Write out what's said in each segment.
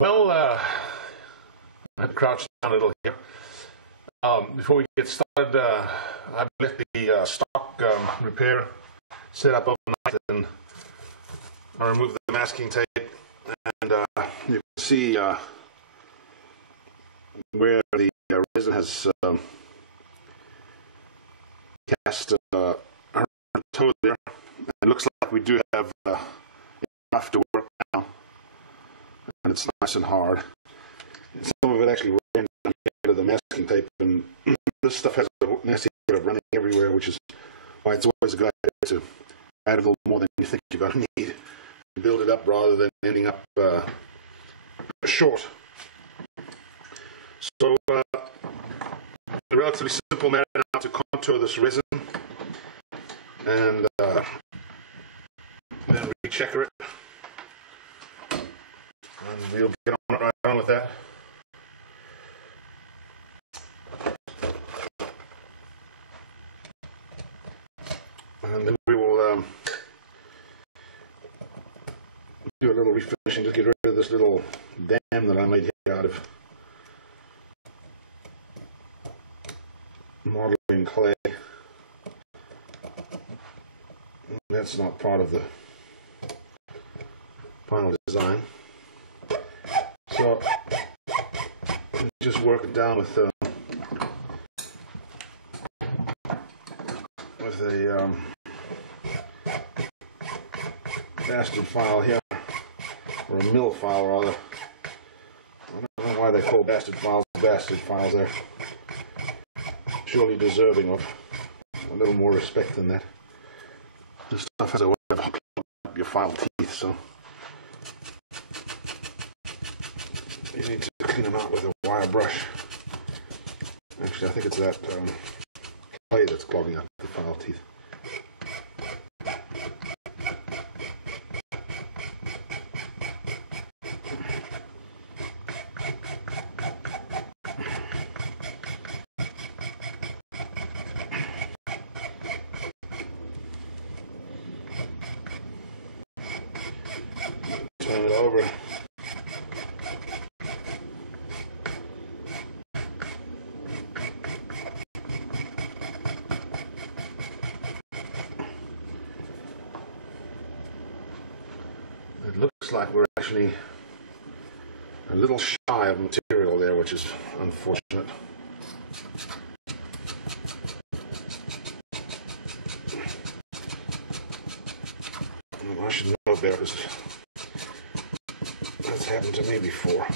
Well, I'd crouch down a little here. Before we get started, I've left the stock repair set up overnight, and I removed the masking tape, and you can see where the resin has cast a toe there. It looks like we do have enough to work now, and it's nice and hard. Some of it actually ran down to the masking tape, and this stuff has a nasty habit of running everywhere, which is why it's always a good idea to add a little more than you think you're going to need to build it up, rather than ending up short. So a relatively simple matter now to contour this resin and then rechecker it, and we'll get on right on with that. And then we will do a little refinishing to get rid of this little dam that I made here out of modeling clay. That's not part of the final design. So just work it down with a bastard file here, or a mill file rather. I don't know why they call bastard files. They're surely deserving of a little more respect than that. This stuff has a way of plugging up your file teeth, so you need to clean them out with a wire brush. Actually, I think it's that clay that's clogging up the file teeth. Turn it over. It looks like we're actually a little shy of material there, which is unfortunate. I should know better, because that's happened to me before.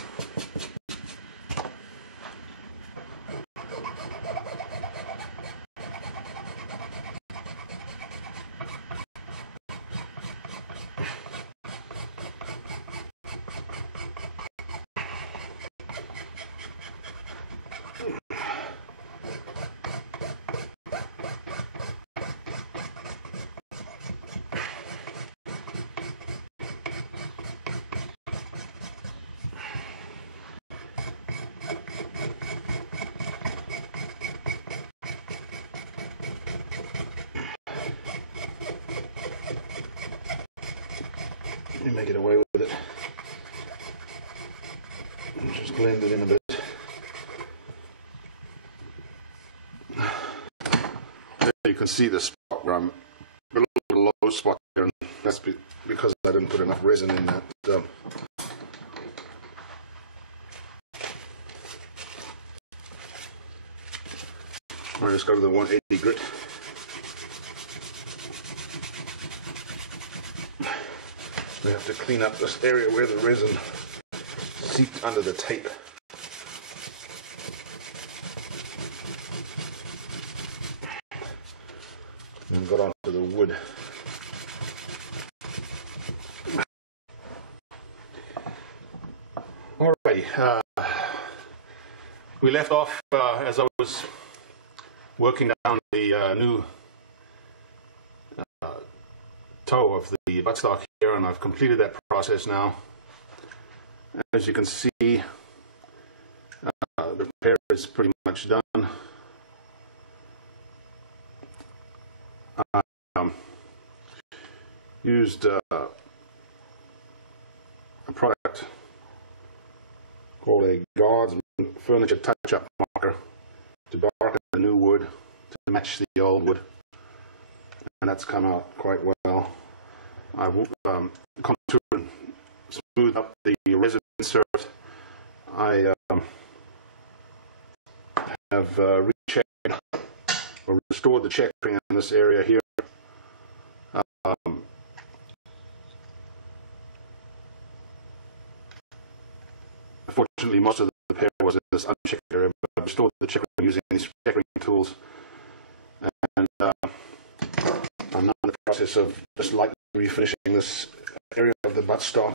Let me get away with it and just blend it in a bit. There you can see the spot where I'm a little low spot there, and that's because I didn't put enough resin in that. I just go to the 180 grit. We have to clean up this area where the resin seeped under the tape. And got onto the wood. Alrighty, we left off as I was working down the new toe of the buttstock here, and I've completed that process now. As you can see, the repair is pretty much done. I used a product furniture touch-up marker to darken the new wood to match the old wood, and that's come out quite well. I will contour and smooth up the resin insert. I have rechecked or restored the checkering in this area here. Fortunately, most of the repair was in this unchecked area, but I restored the checkering using these checkering tools. And I'm now in the process of just lightly refinishing this area of the buttstock,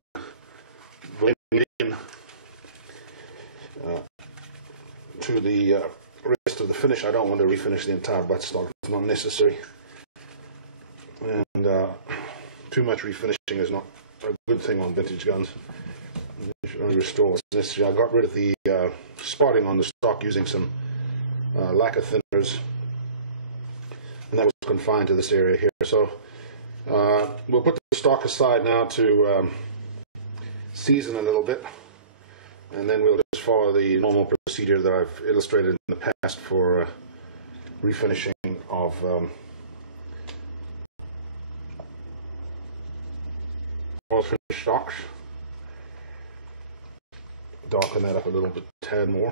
blending it in to the rest of the finish. I don't want to refinish the entire buttstock, it's not necessary. And too much refinishing is not a good thing on vintage guns. You should only restore what's necessary. I got rid of the spotting on the stock using some lacquer thinners, and that was confined to this area here. So we'll put the stock aside now to season a little bit, and then we'll just follow the normal procedure that I've illustrated in the past for refinishing of oil finish stocks. Darken that up a little bit, tad more.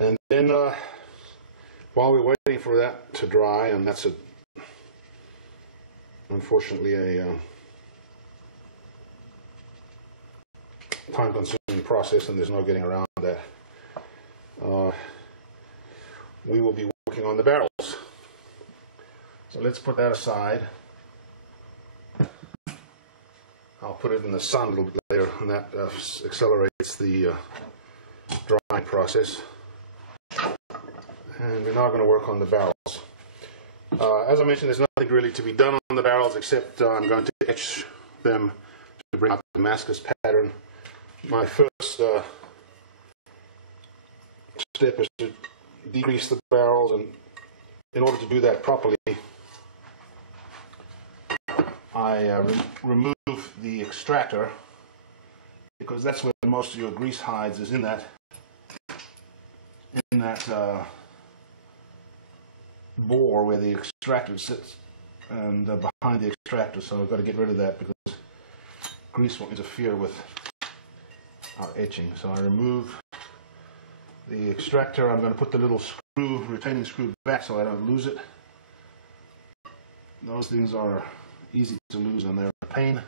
And then while we're waiting for that to dry, and that's unfortunately a time-consuming process, and there's no getting around that, we will be working on the barrels. So let's put that aside. I'll put it in the sun a little bit later, and that accelerates the drying process. And we're now going to work on the barrels. As I mentioned, there's nothing really to be done on the barrels except I'm going to etch them to bring out the damascus pattern. My first step is to degrease the barrels, and in order to do that properly, I remove the extractor, because that's where most of your grease hides, is in that bore where the extractor sits, and behind the extractor. So I've got to get rid of that because grease won't interfere with our etching. So I remove the extractor. I'm going to put the little screw, retaining screw, back so I don't lose it. Those things are easy to lose, and they're a pain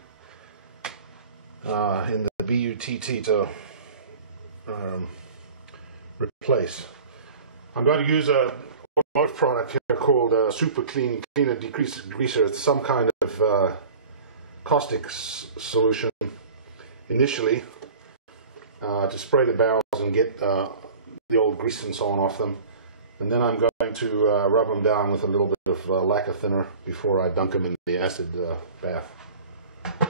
in the BUTT to replace. I'm going to use a automotive product here called Super Clean Cleaner Degreaser. It's some kind of caustic solution initially to spray the barrels and get the old grease and so on off them. And then I'm going to rub them down with a little bit of lacquer thinner before I dunk them in the acid bath.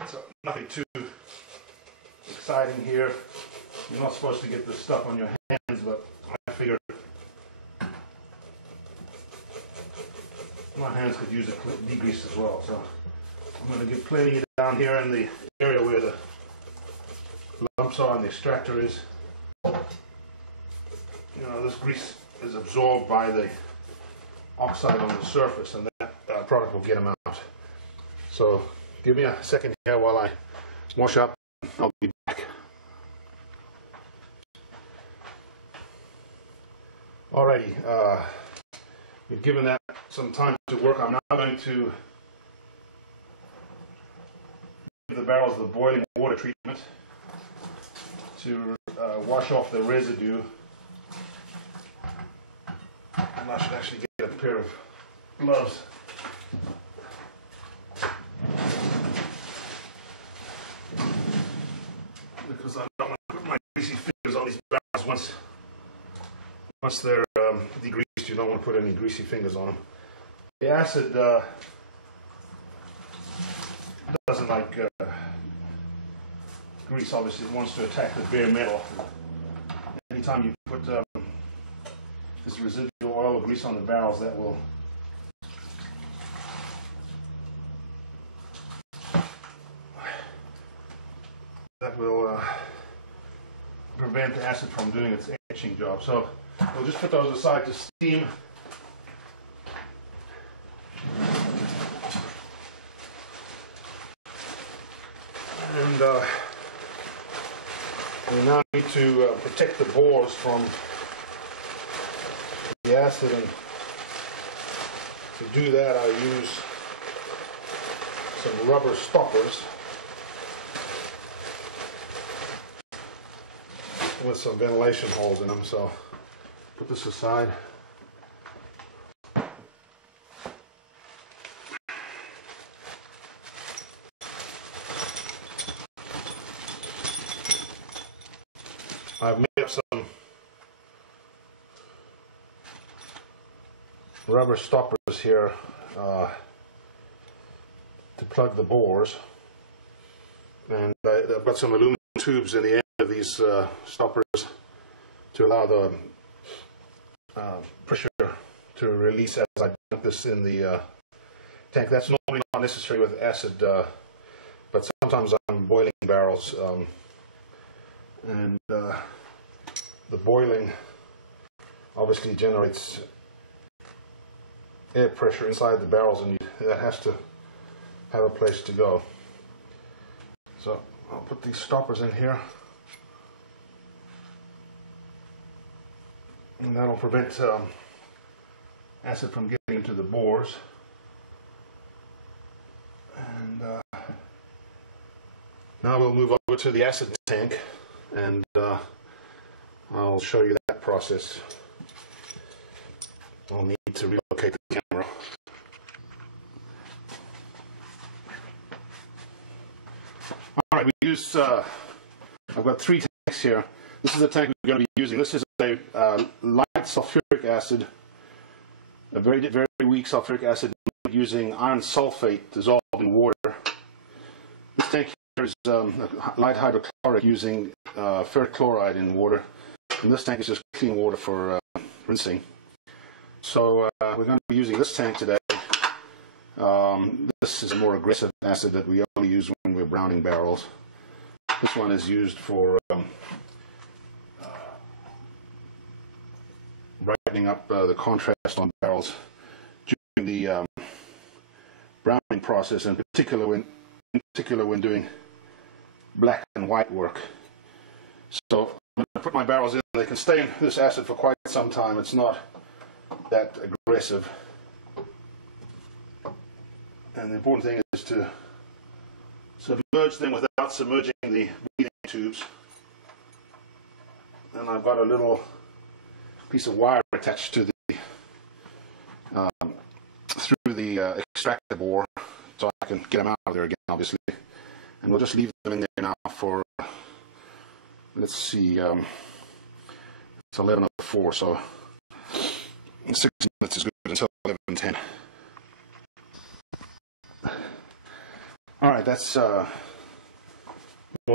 So nothing too exciting here. You're not supposed to get this stuff on your hands, but I figured my hands could use a degrease as well. So I'm going to get plenty down here in the area where the lumps are and the extractor is. You know, this grease is absorbed by the oxide on the surface, and that product will get them out. So give me a second here while I wash up. I'll be back. Alrighty, we've given that some time to work. I'm now going to give the barrels the boiling water treatment to wash off the residue. And I should actually get a pair of gloves. Because I don't want to put my greasy fingers on these barrels once they're degreased. You don't want to put any greasy fingers on them. The acid doesn't like grease. Obviously, it wants to attack the bare metal. Anytime you put this residual oil or grease on the barrels, that will prevent the acid from doing its etching job. So we'll just put those aside to steam. And we now need to protect the bores from the acid, and to do that I use some rubber stoppers with some ventilation holes in them. So put this aside. I've made up some rubber stoppers here to plug the bores, and I've got some aluminum tubes in the end of these stoppers to allow the pressure to release as I dump this in the tank. That's normally not necessary with acid, but sometimes I'm boiling barrels, and the boiling obviously generates air pressure inside the barrels, and that has to have a place to go. So I'll put these stoppers in here, and that'll prevent acid from getting into the bores. And now we'll move over to the acid tank, and I'll show you that process. I'll need to relocate the camera. Alright, we use, I've got 3 tanks here. This is the tank we're going to be using. This is a light sulfuric acid, a very, very weak sulfuric acid using iron sulfate dissolved in water. This tank here is light hydrochloric using ferric chloride in water. And this tank is just clean water for rinsing. So we're going to be using this tank today. This is a more aggressive acid that we only use when we're browning barrels. This one is used for brightening up the contrast on barrels during the browning process, in particular when doing black and white work. So when I put my barrels in, they can stay in this acid for quite some time. It's not that aggressive. And the important thing is to submerge them without submerging the breathing tubes. And I've got a little piece of wire attached to the through the extractor bore, so I can get them out of there again, obviously. And we'll just leave them in there now for, let's see, it's 11:04, so 6 minutes is good until 11:10. Alright, that's more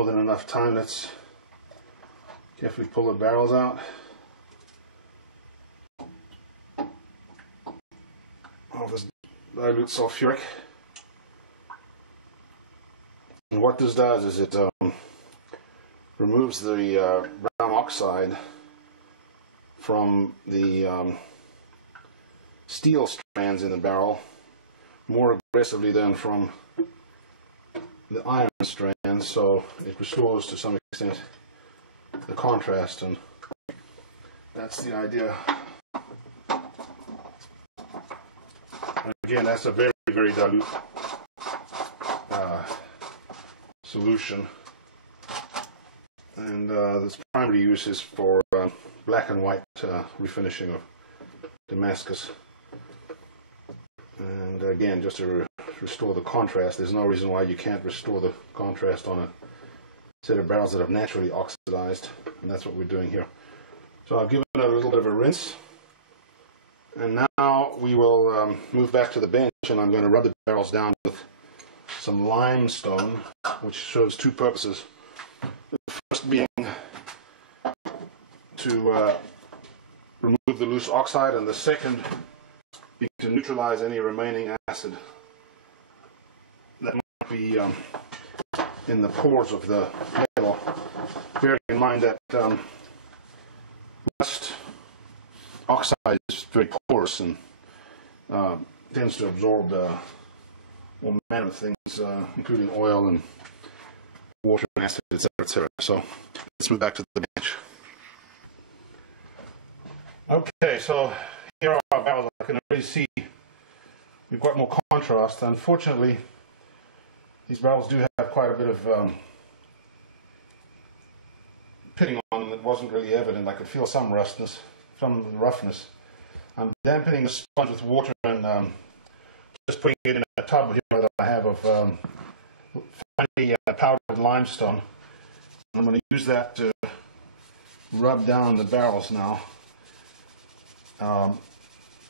than enough time. Let's carefully pull the barrels out. Of this dilute sulfuric. And what this does is it removes the brown oxide from the steel strands in the barrel more aggressively than from the iron strands, so it restores to some extent the contrast, and that's the idea. And again, that's a very, very dilute solution, and its primary use is for black and white refinishing of damascus. And again, just to restore the contrast. There's no reason why you can't restore the contrast on a set of barrels that have naturally oxidized, and that's what we're doing here. So I've given it a little bit of a rinse, and now we will move back to the bench, and I'm going to rub the barrels down with some limestone, which serves 2 purposes. The first being to remove the loose oxide, and the second being to neutralize any remaining acid that might be in the pores of the metal. Bearing in mind that rust oxide is very porous and tends to absorb all manner of things, including oil and water and acid, etc., etc. So let's move back to the bench. Okay, so here are our barrels. I can already see we've got more contrast. Unfortunately, these barrels do have quite a bit of pitting on them that wasn't really evident. I could feel some rustness, some roughness. I'm dampening the sponge with water and just putting it in a tub here that I have of finely powdered limestone. I'm going to use that to rub down the barrels now.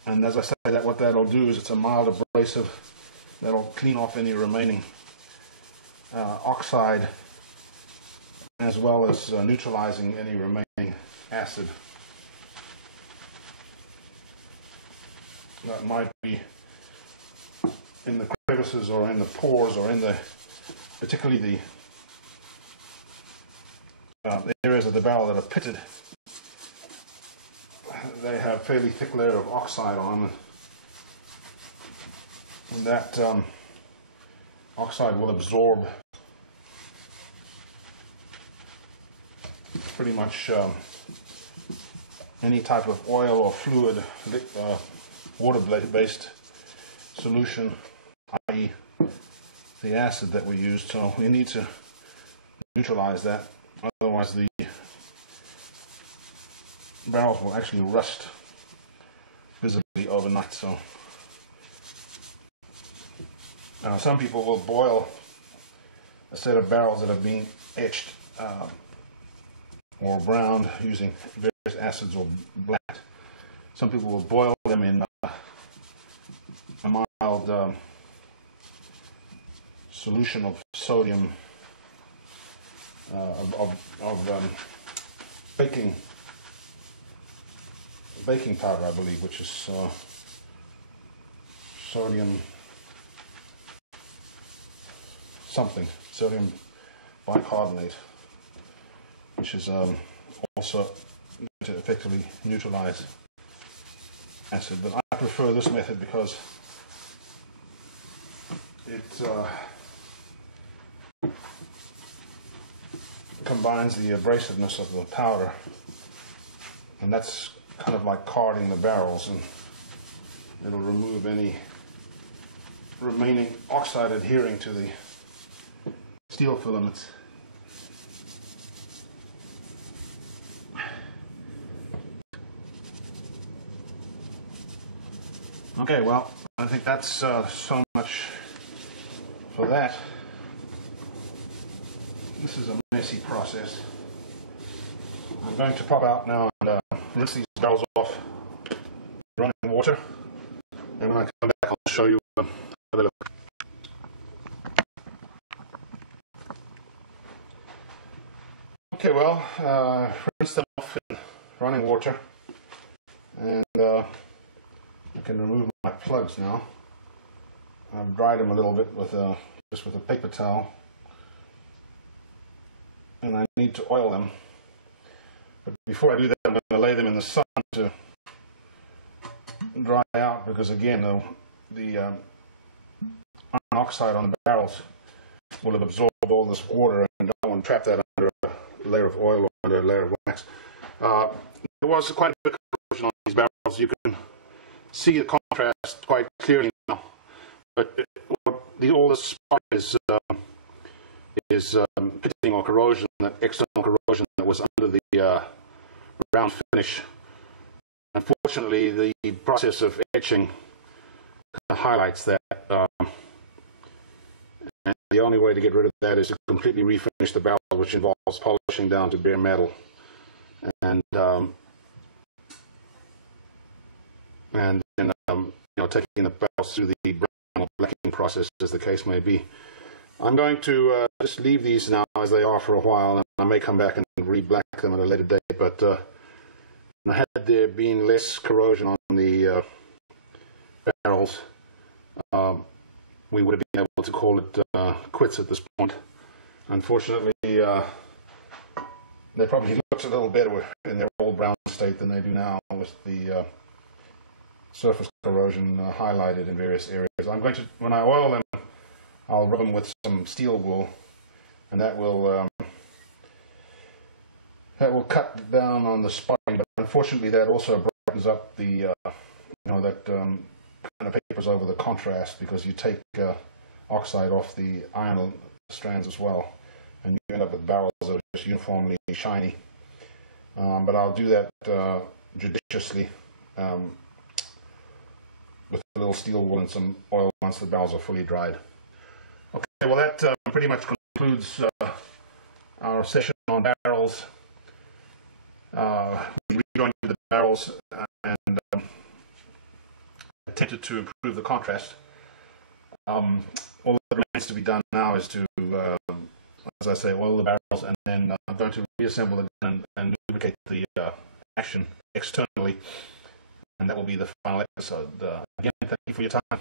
And as I say that, what that'll do is it's a mild abrasive that'll clean off any remaining oxide, as well as neutralizing any remaining acid that might be in the crevices or in the pores or in the, particularly the areas of the barrel that are pitted. They have a fairly thick layer of oxide on them, and that oxide will absorb pretty much any type of oil or fluid, water-based solution, i.e. the acid that we used. So we need to neutralize that, otherwise the barrels will actually rust visibly overnight. So some people will boil a set of barrels that have been etched or browned using various acids or black. Some people will boil them in a mild solution of sodium baking powder, I believe, which is sodium bicarbonate, which is also to effectively neutralize acid. But I prefer this method because it combines the abrasiveness of the powder, and that's kind of like carding the barrels, and it'll remove any remaining oxide adhering to the steel filaments. Okay, well, I think that's so much for that. This is a messy process. I'm going to pop out now and rinse these barrels off in running water, and when I come back I'll show you how they look. Okay, well, rinse them off in running water, and I can remove my plugs now. I've dried them a little bit with just with a paper towel, and I need to oil them. But before I do that, I'm going to lay them in the sun to dry out, because again, the iron oxide on the barrels will have absorbed all this water, and I don't want to trap that under a layer of oil or under a layer of wax. There was quite a bit of corrosion on these barrels. You can see the contrast quite clearly now, but all the spot is pitting or corrosion, that external corrosion that was under the round finish. Unfortunately, the process of etching highlights that, and the only way to get rid of that is to completely refinish the barrel, which involves polishing down to bare metal, and then taking the barrels through the brown or blacking process, as the case may be. I'm going to just leave these now as they are for a while, and I may come back and re-black them at a later date, but had there been less corrosion on the barrels, we would have been able to call it quits at this point. Unfortunately, they probably looked a little better in their old brown state than they do now, with the surface corrosion highlighted in various areas. I'm going to, when I oil them, I'll rub them with some steel wool, and that will cut down on the sparking. But unfortunately, that also brightens up the that kind of papers over the contrast, because you take oxide off the iron strands as well, and you end up with barrels that are just uniformly shiny. But I'll do that judiciously with a little steel wool and some oil once the barrels are fully dried. Okay, well that pretty much concludes our session on barrels. We rejoined the barrels and attempted to improve the contrast. All that remains to be done now is to, as I say, oil the barrels, and then I'm going to reassemble the gun and lubricate the action externally, and that will be the final episode. Again, thank you for your time.